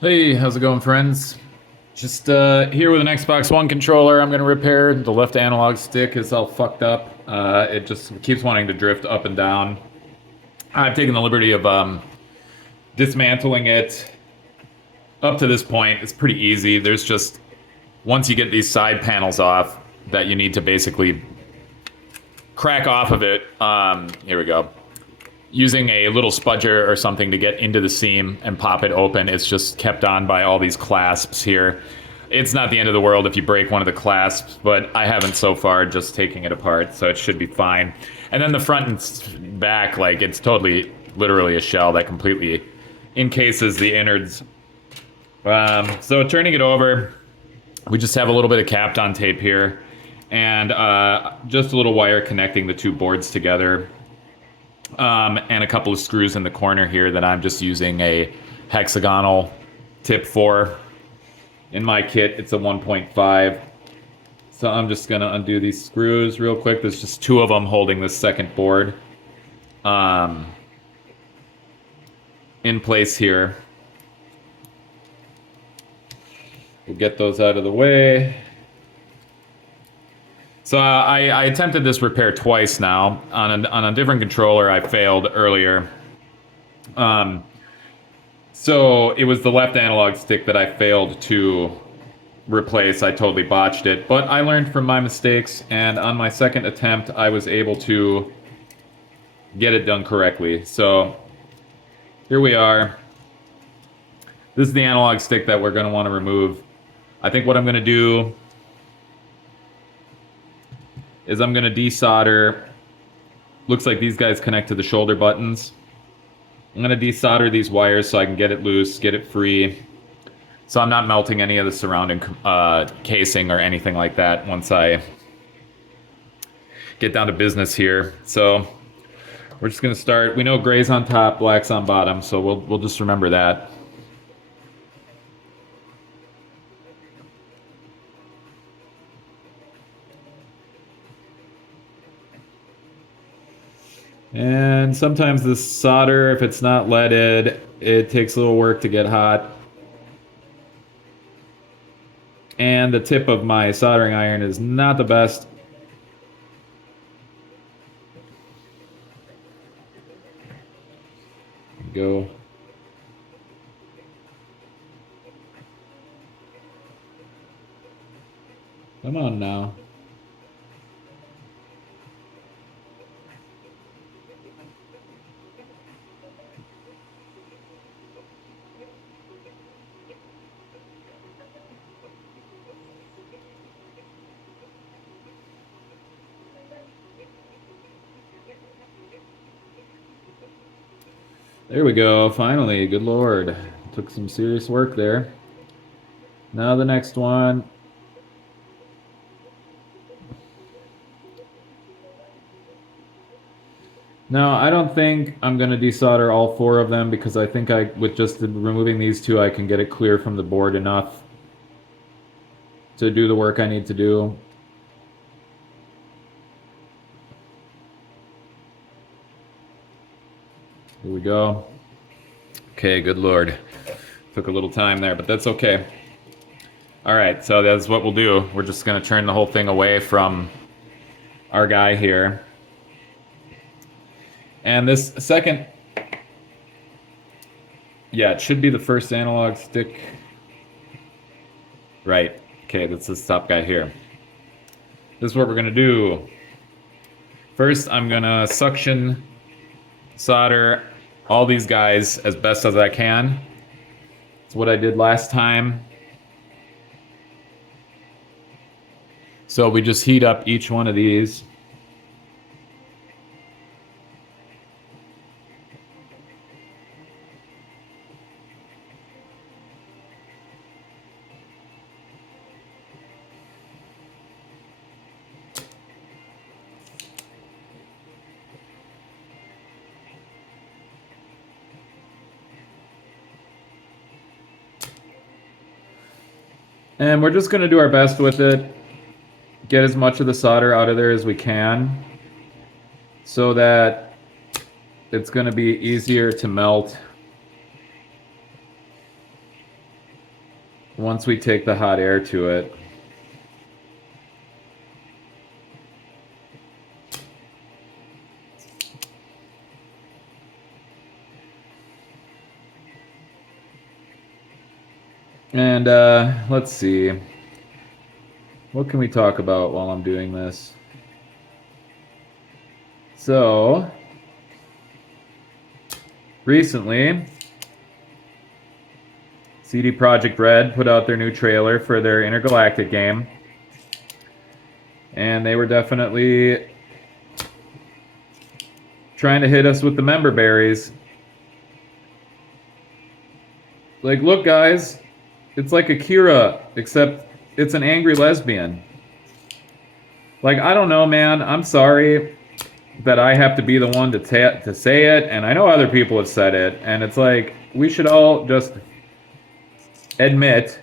Hey, how's it going, friends? Just here with an Xbox One controller. I'm going to repair. The left analog stick is all fucked up. It just keeps wanting to drift up and down. I've taken the liberty of dismantling it. Up to this point, it's pretty easy. There's just, once you get these side panels off, that you need to basically crack off of it. Here we go. Using a little spudger or something to get into the seam and pop it open. It's just kept on by all these clasps here. It's not the end of the world if you break one of the clasps, but I haven't so far, just taking it apart, so it should be fine. And then the front and back, like, it's totally, literally a shell that completely encases the innards. So turning it over, we just have a little bit of Kapton tape here, and just a little wire connecting the two boards together. And a couple of screws in the corner here that I'm just using a hexagonal tip for. In my kit, it's a 1.5. So I'm just going to undo these screws real quick. There's just two of them holding this second board in place here. We'll get those out of the way. So I attempted this repair twice now. On a different controller, I failed earlier. So it was the left analog stick that I failed to replace. I totally botched it. But I learned from my mistakes, and on my second attempt, I was able to get it done correctly. So here we are. This is the analog stick that we're going to want to remove. I think what I'm going to do is I'm going to desolder. Looks like these guys connect to the shoulder buttons. I'm going to desolder these wires so I can get it loose, get it free. So I'm not melting any of the surrounding casing or anything like that once I get down to business here. So we're just going to start. We know gray's on top, black's on bottom, so we'll just remember that. And sometimes this solder, if it's not leaded, it takes a little work to get hot. And the tip of my soldering iron is not the best. Go. Come on now. There we go, finally, good lord. Took some serious work there. Now the next one. No, I don't think I'm going to desolder all four of them because I think with just removing these two, I can get it clear from the board enough to do the work I need to do. Here we go. Okay, good lord. Took a little time there, but that's okay. All right, so that's what we'll do. We're just going to turn the whole thing away from our guy here. And this second... Yeah, it should be the first analog stick. Right. Okay, that's this top guy here. This is what we're going to do. First, I'm going to suction solder all these guys as best as I can. It's what I did last time. So we just heat up each one of these. And we're just going to do our best with it. Get as much of the solder out of there as we can so that it's going to be easier to melt. once we take the hot air to it. And let's see. What can we talk about while I'm doing this? So, recently, CD Projekt Red put out their new trailer for their Intergalactic game. And they were definitely trying to hit us with the member berries. Like, look, guys, it's like Akira, except it's an angry lesbian. Like, I don't know, man. I'm sorry that I have to be the one to say it, and I know other people have said it, and it's like, we should all just admit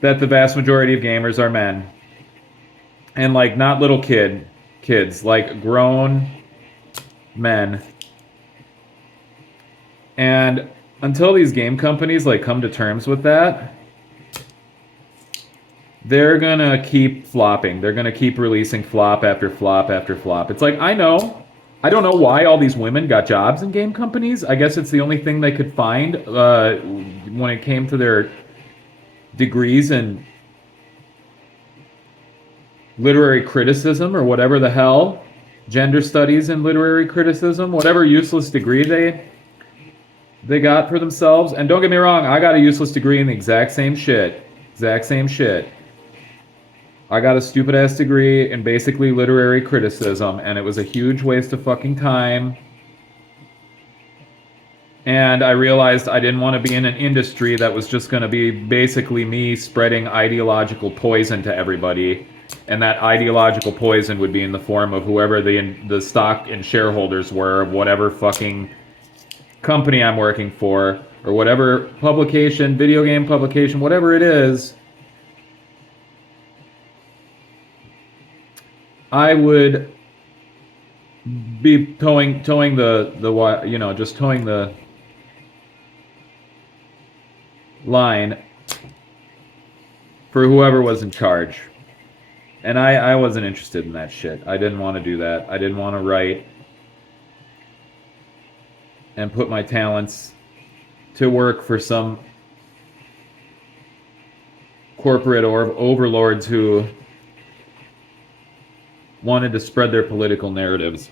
that the vast majority of gamers are men. And, like, not little kids, like grown men. And until these game companies, like, come to terms with that, they're gonna keep flopping. They're gonna keep releasing flop after flop after flop. It's like, I don't know why all these women got jobs in game companies. I guess it's the only thing they could find when it came to their degrees in literary criticism or whatever the hell, gender studies and literary criticism, whatever useless degree they got for themselves. And don't get me wrong, I got a useless degree in the exact same shit. I got a stupid ass degree in basically literary criticism, and it was a huge waste of fucking time. And I realized I didn't want to be in an industry that was just going to be basically me spreading ideological poison to everybody. And that ideological poison would be in the form of whoever the stock and shareholders were of whatever fucking company I'm working for, or whatever publication, video game publication, whatever it is. I would be towing the you know, just towing the line for whoever was in charge. And I wasn't interested in that shit. I didn't want to do that. I didn't want to write and put my talents to work for some corporate or overlords who wanted to spread their political narratives.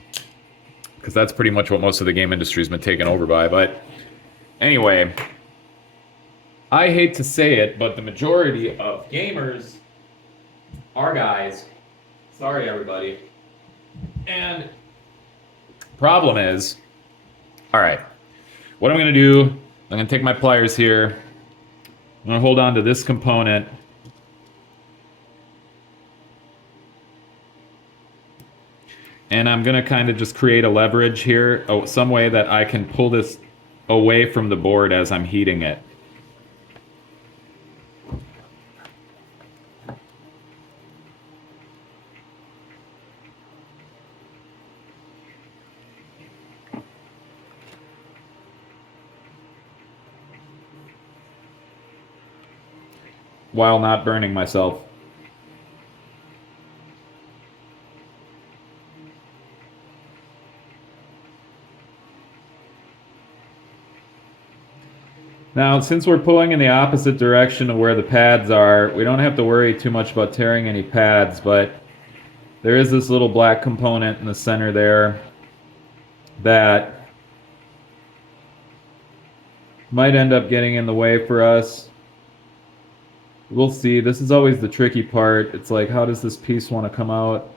Because that's pretty much what most of the game industry has been taken over by. But anyway, I hate to say it, but the majority of gamers are guys. Sorry, everybody. And problem is, all right, what I'm going to do, I'm going to take my pliers here. I'm going to hold on to this component. And I'm going to kind of just create a leverage here, some way that I can pull this away from the board as I'm heating it. While not burning myself. Now, since we're pulling in the opposite direction of where the pads are, we don't have to worry too much about tearing any pads, but there is this little black component in the center there that might end up getting in the way for us. We'll see. This is always the tricky part. It's like, how does this piece want to come out?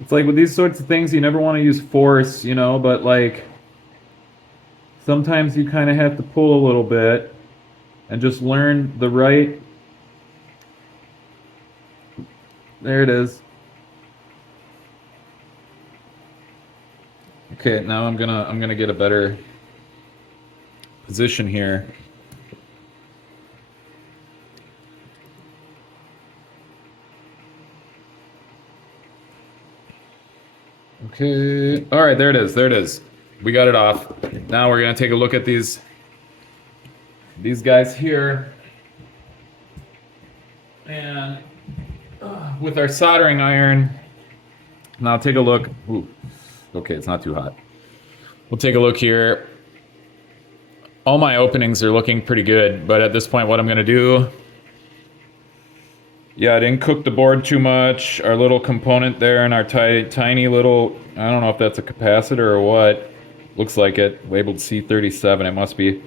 It's like with these sorts of things, you never want to use force, you know, but like sometimes you kind of have to pull a little bit and just learn the right. There it is. Okay, now I'm gonna get a better position here. Okay. All right, there it is. There it is. We got it off. Now we're gonna take a look at these guys here, and with our soldering iron. Now take a look. Ooh. Okay, it's not too hot. We'll take a look here. All my openings are looking pretty good, but at this point, what I'm gonna do. Yeah, I didn't cook the board too much. Our little component there and our tiny little, I don't know if that's a capacitor or what. Looks like it, labeled C37, it must be.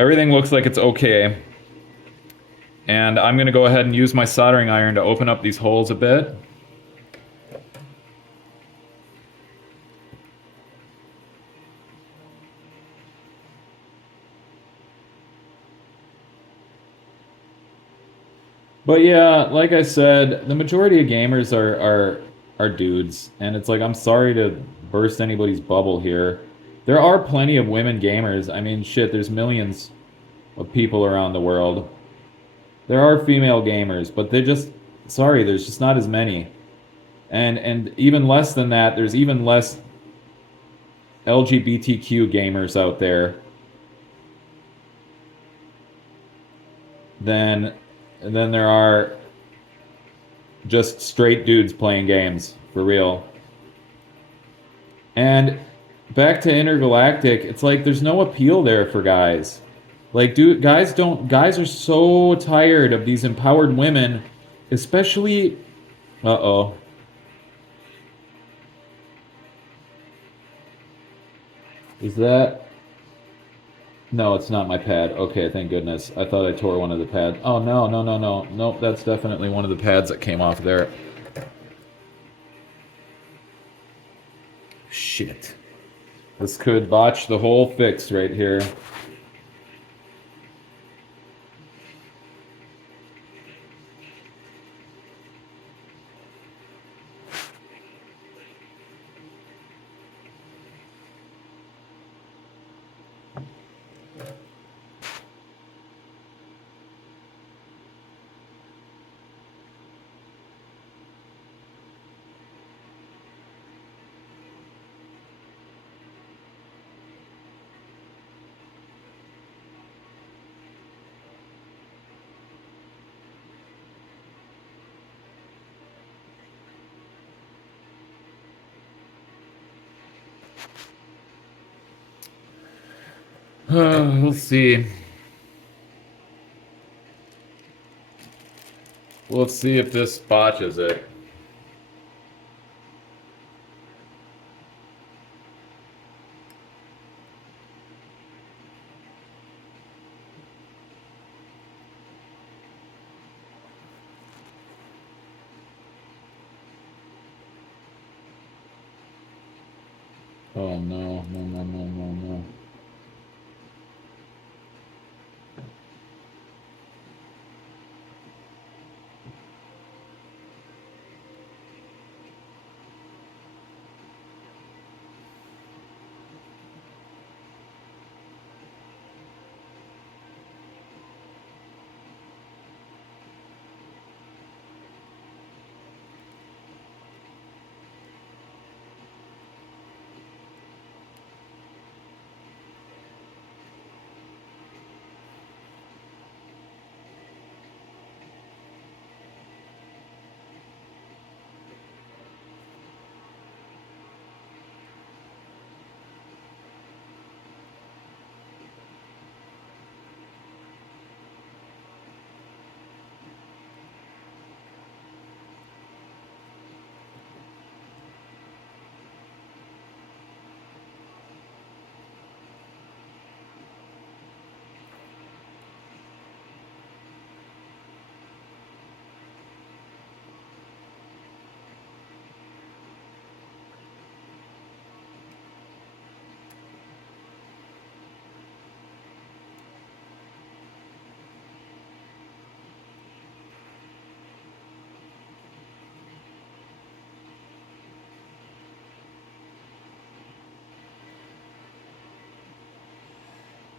Everything looks like it's okay. And I'm gonna go ahead and use my soldering iron to open up these holes a bit. But yeah, like I said, the majority of gamers are dudes, and it's like I'm sorry to burst anybody's bubble here. There are plenty of women gamers. I mean, shit, there's millions of people around the world. There are female gamers, but they're just sorry, there's just not as many. And even less than that, there's even less LGBTQ gamers out there than there are just straight dudes playing games for real. And back to Intergalactic, it's like there's no appeal there for guys. Like, dude, guys are so tired of these empowered women, especially. Uh-oh. Is that. No, it's not my pad. Okay, thank goodness. I thought I tore one of the pads. Oh, no, no, no, no. Nope, that's definitely one of the pads that came off there. Shit. This could botch the whole fix right here. We'll see. Let's see if this botches it. Oh no, no, no, no, no, no.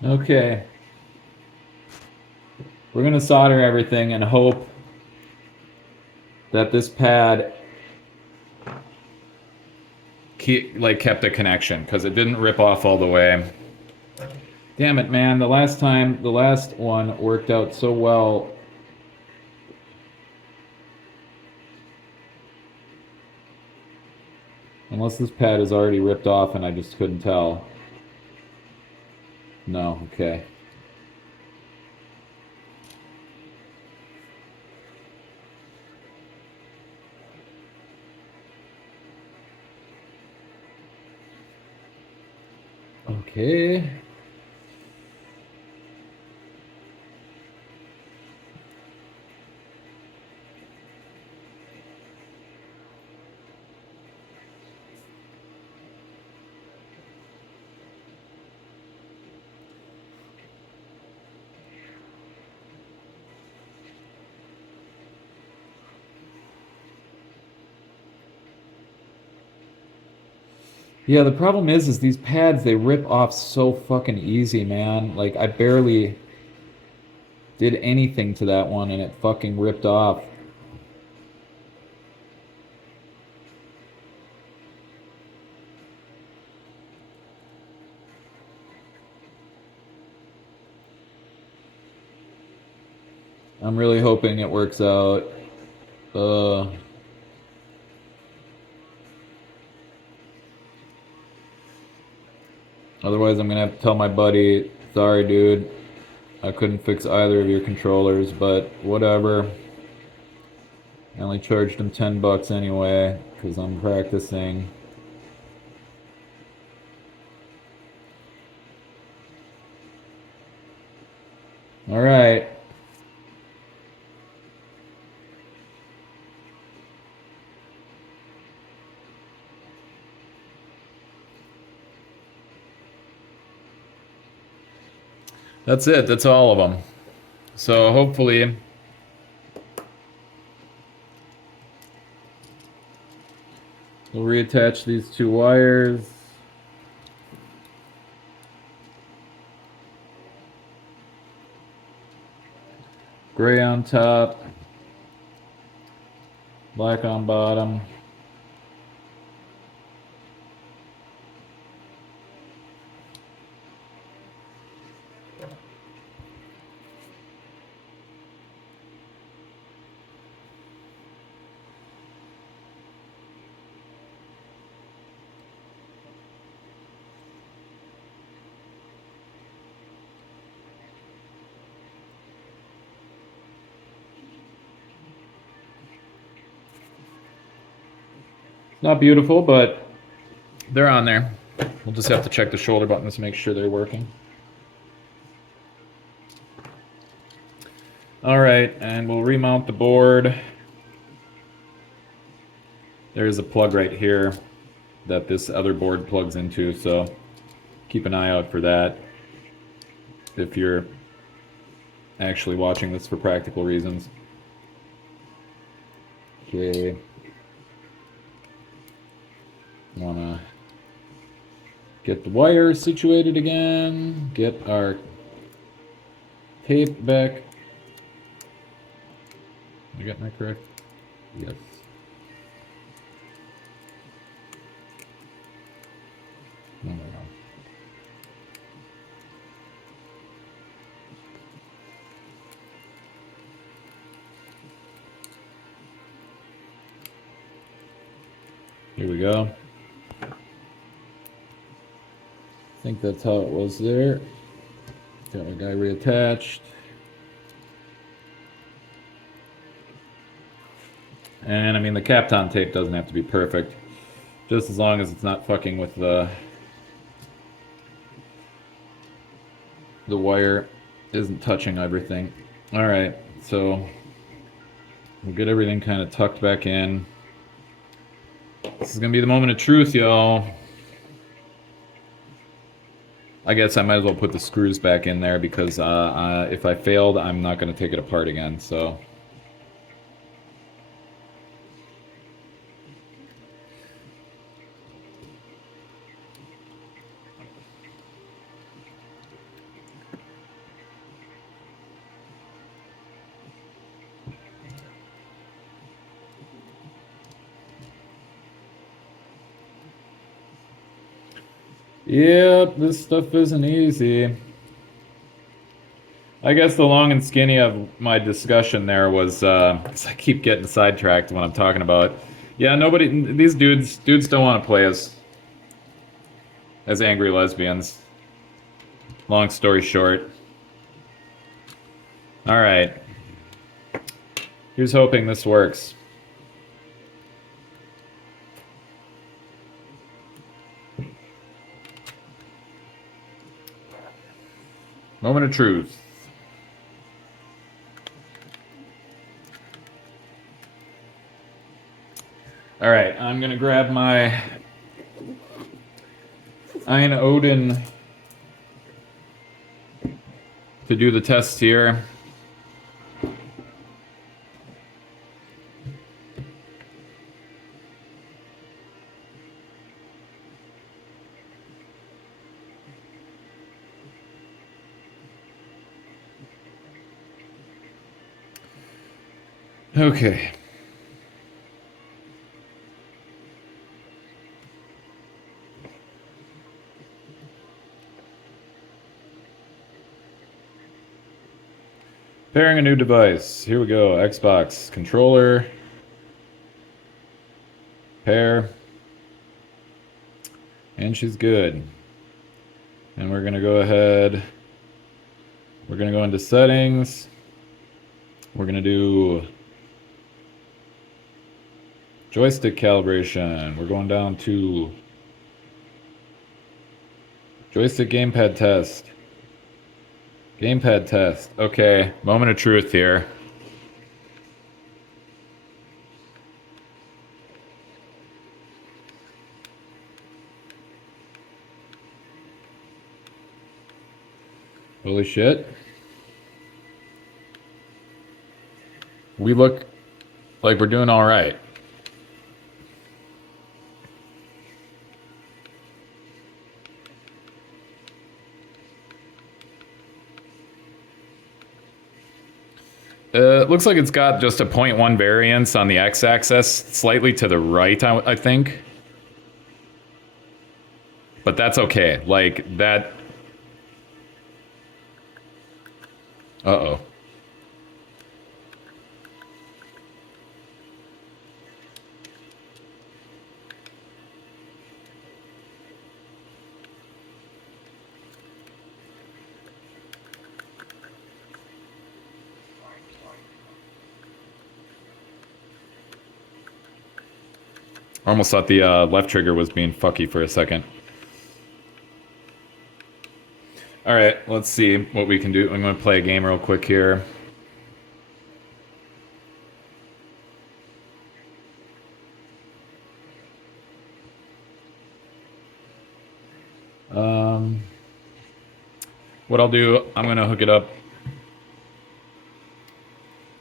Okay. We're gonna solder everything and hope that this pad kept a connection, because it didn't rip off all the way. Damn it, man. The last one worked out so well. Unless this pad is already ripped off and I just couldn't tell. No, okay. Okay. Yeah, the problem is these pads, they rip off so fucking easy, man. Like, I barely did anything to that one and it fucking ripped off. I'm really hoping it works out. Otherwise, I'm gonna have to tell my buddy, sorry, dude, I couldn't fix either of your controllers, but whatever. I only charged him $10 anyway, because I'm practicing. Alright. That's it. That's all of them. So hopefully we'll reattach these two wires. Gray on top, black on bottom. Not beautiful, but they're on there. We'll just have to check the shoulder buttons to make sure they're working. All right, and we'll remount the board. There's a plug right here that this other board plugs into, so keep an eye out for that if you're actually watching this for practical reasons. Okay. Wanna get the wire situated again, get our tape back. Did I get that correct? Yes. No. Here we go. I think that's how it was there. Got my guy reattached. And I mean, the Kapton tape doesn't have to be perfect, just as long as it's not fucking with the wire isn't touching everything. All right, so we'll get everything kind of tucked back in. This is gonna be the moment of truth, y'all. I guess I might as well put the screws back in there, because if I failed, I'm not gonna take it apart again, so. Yep, this stuff isn't easy. I guess the long and skinny of my discussion there was, 'cause I keep getting sidetracked when I'm talking about, yeah, these dudes don't want to play as angry lesbians. Long story short. All right. Here's hoping this works. Moment of truth. All right, I'm gonna grab my Iron Odin to do the test here. Okay. Pairing a new device. Here we go. Xbox controller. Pair. And she's good. And we're gonna go ahead. We're gonna go into settings. We're gonna do joystick calibration. We're going down to joystick gamepad test. Gamepad test. Okay, moment of truth here. Holy shit. We look like we're doing all right. It looks like it's got just a 0.1 variance on the x-axis, slightly to the right, I think. But that's okay. Like, that... Uh-oh. I almost thought the left trigger was being fucky for a second. Alright, let's see what we can do. I'm going to play a game real quick here. What I'll do, I'm going to hook it up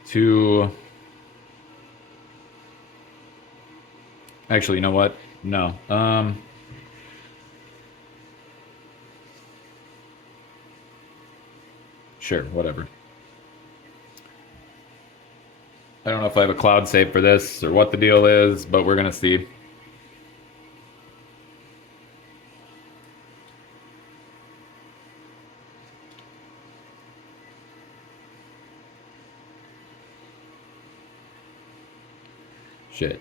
to... Actually, you know what? No. Sure, whatever. I don't know if I have a cloud save for this or what the deal is, but we're gonna see. Shit.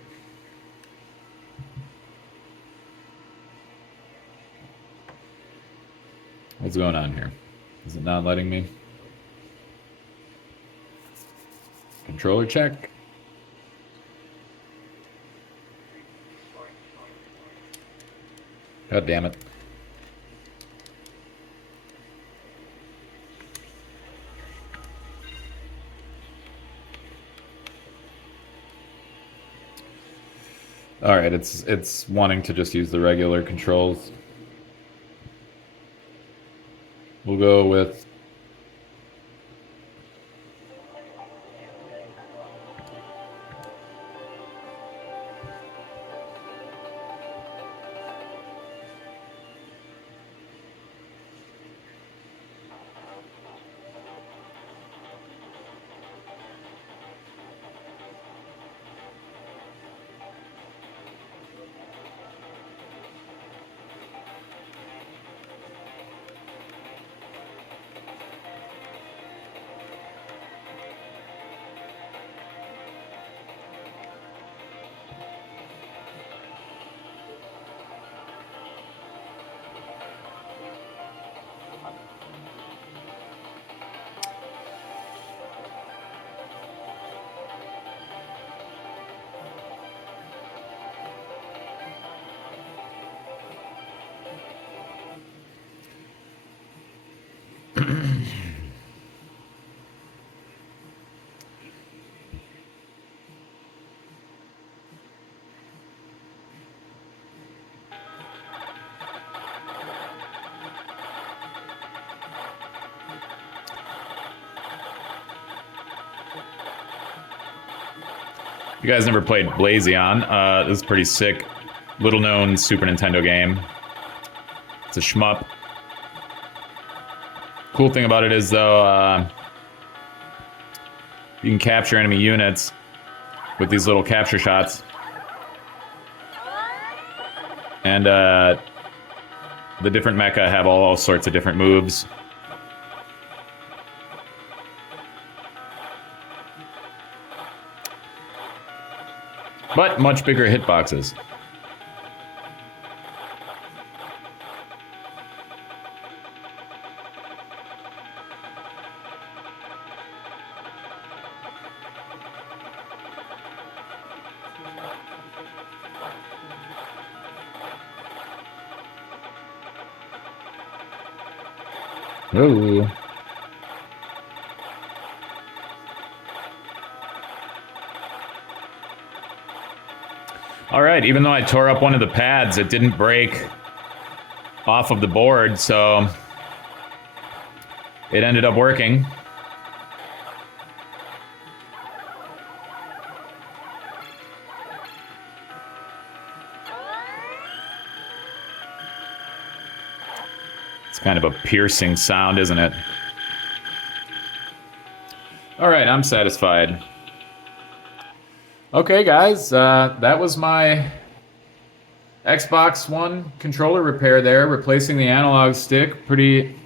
What's going on here? Is it not letting me? Controller check. God damn it. All right, it's wanting to just use the regular controls. We'll go with You guys never played Blazion. This is pretty sick. Little known Super Nintendo game. It's a shmup. Cool thing about it is, though, you can capture enemy units with these little capture shots. And, the different mecha have all sorts of different moves. But much bigger hitboxes. Ooh. Alright, even though I tore up one of the pads, it didn't break off of the board, so it ended up working. It's kind of a piercing sound, isn't it? Alright, I'm satisfied. Okay, guys, that was my Xbox One controller repair there, replacing the analog stick. Pretty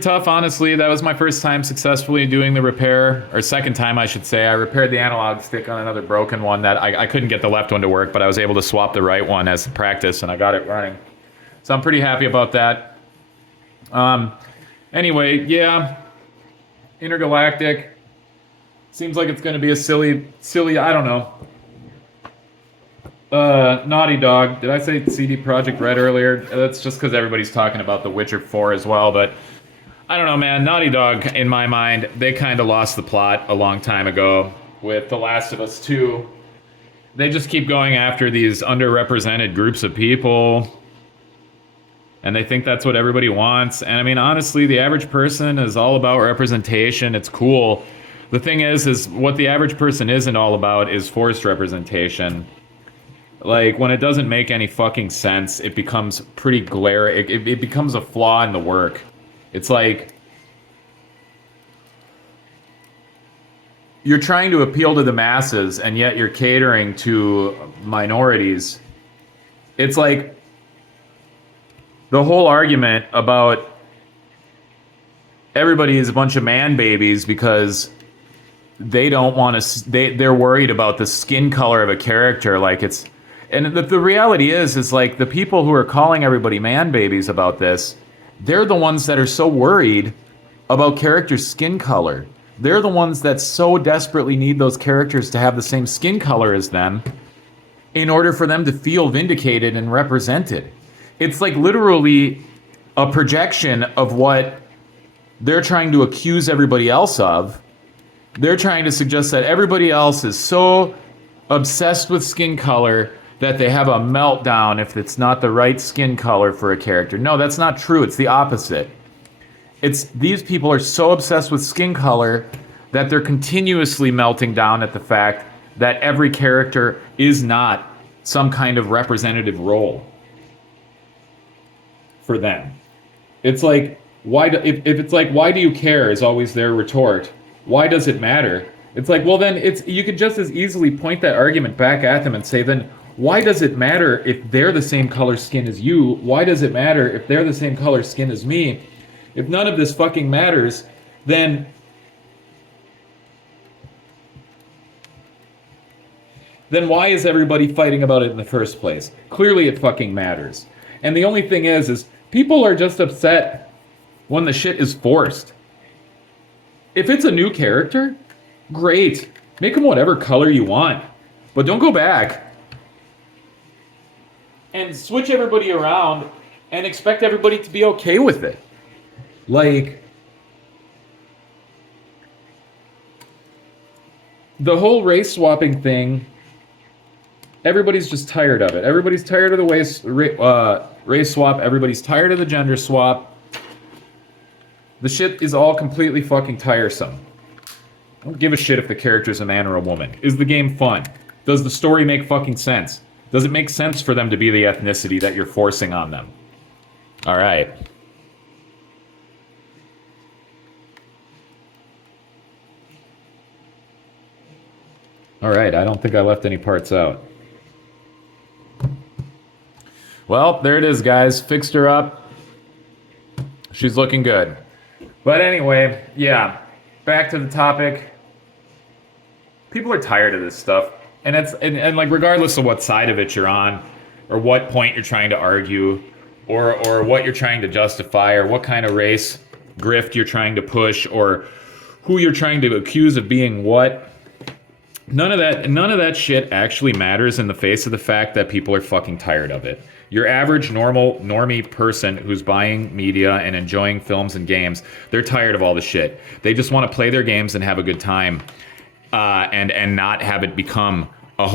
tough, honestly. That was my first time successfully doing the repair, or second time, I should say. I repaired the analog stick on another broken one that I couldn't get the left one to work, but I was able to swap the right one as practice, and I got it running. So I'm pretty happy about that. Anyway, yeah, Intergalactic. Seems like it's going to be a silly, I don't know. Naughty Dog. Did I say CD Projekt Red earlier? That's just because everybody's talking about The Witcher 4 as well, but I don't know, man. Naughty Dog, in my mind, they kind of lost the plot a long time ago with The Last of Us 2. They just keep going after these underrepresented groups of people, and they think that's what everybody wants. And I mean, honestly, the average person is all about representation. It's cool. The thing is what the average person isn't all about is forced representation. Like, when it doesn't make any fucking sense, it becomes pretty glaring. It becomes a flaw in the work. It's like you're trying to appeal to the masses, and yet you're catering to minorities. It's like the whole argument about everybody is a bunch of man babies because they don't want to. They're worried about the skin color of a character. Like, it's, and the reality is like the people who are calling everybody man babies about this, they're the ones that are so worried about characters' skin color. They're the ones that so desperately need those characters to have the same skin color as them in order for them to feel vindicated and represented. It's like literally a projection of what they're trying to accuse everybody else of. They're trying to suggest that everybody else is so obsessed with skin color that they have a meltdown if it's not the right skin color for a character. No, that's not true. It's the opposite. It's these people are so obsessed with skin color that they're continuously melting down at the fact that every character is not some kind of representative role for them. It's like, if it's like, why do you care is always their retort. Why does it matter? It's like, well, then you could just as easily point that argument back at them and say, then why does it matter if they're the same color skin as you? Why does it matter if they're the same color skin as me? If none of this fucking matters, then why is everybody fighting about it in the first place? Clearly it fucking matters. And the only thing is people are just upset when the shit is forced. If it's a new character, great. Make them whatever color you want. But don't go back and switch everybody around and expect everybody to be okay with it. Like, the whole race swapping thing, everybody's just tired of it. Everybody's tired of the race swap. Everybody's tired of the gender swap. The shit is all completely fucking tiresome. I don't give a shit if the character's a man or a woman. Is the game fun? Does the story make fucking sense? Does it make sense for them to be the ethnicity that you're forcing on them? All right. All right, I don't think I left any parts out. Well, there it is, guys. Fixed her up. She's looking good. But anyway, yeah, back to the topic. People are tired of this stuff. And it's and like regardless of what side of it you're on, or what point you're trying to argue, or what you're trying to justify, or what kind of race grift you're trying to push, or who you're trying to accuse of being what. None of that shit actually matters in the face of the fact that people are fucking tired of it. Your average normal normie person who's buying media and enjoying films and games, they're tired of all the shit. They just want to play their games and have a good time, and not have it become a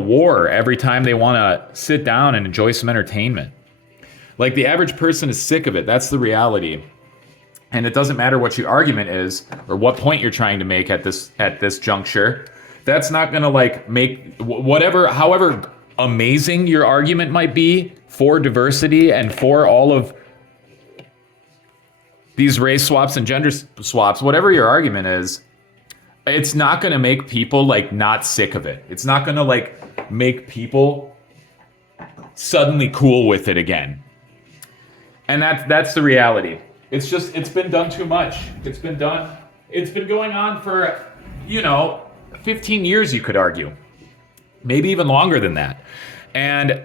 war every time they want to sit down and enjoy some entertainment. Like, the average person is sick of it. That's the reality. And it doesn't matter what your argument is or what point you're trying to make at this juncture. That's not gonna like make however amazing your argument might be for diversity and for all of these race swaps and gender swaps, whatever your argument is, it's not gonna make people like not sick of it. It's not gonna like make people suddenly cool with it again. And that's the reality. It's been done too much. It's been going on for, 15 years, you could argue. Maybe even longer than that. And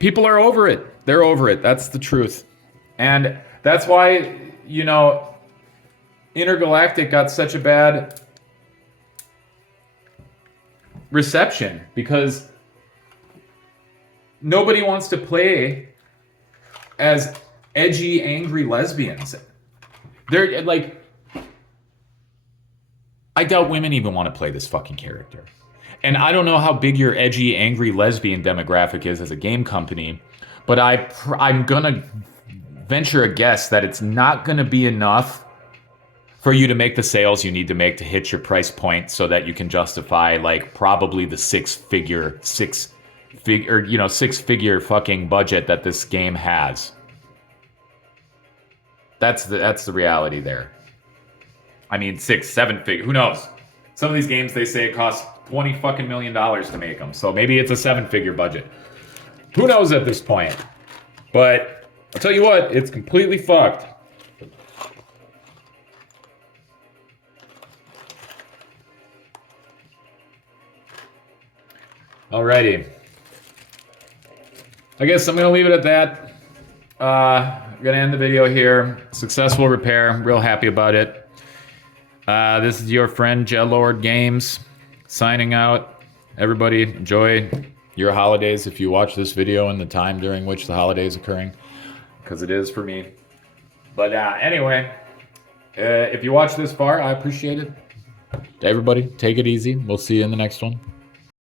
people are over it. They're over it. That's the truth. And that's why, Intergalactic got such a bad reception, because nobody wants to play as edgy, angry lesbians. They're like, I doubt women even want to play this fucking character. And I don't know how big your edgy, angry lesbian demographic is as a game company, but I'm gonna venture a guess that it's not gonna be enough for you to make the sales you need to make to hit your price point so that you can justify like probably the six figure fucking budget that this game has. That's the reality there. I mean, 6-7 figure. Who knows? Some of these games, they say it costs $20 fucking million to make them. So maybe it's a 7-figure budget. Who knows at this point? But I'll tell you what, it's completely fucked. Alrighty. I guess I'm gonna leave it at that. I'm gonna end the video here. Successful repair. I'm real happy about it. This is your friend Jedlord Games signing out. Everybody enjoy your holidays if you watch this video in the time during which the holiday is occurring, because it is for me. But anyway, if you watch this far, I appreciate it. Everybody, take it easy. We'll see you in the next one.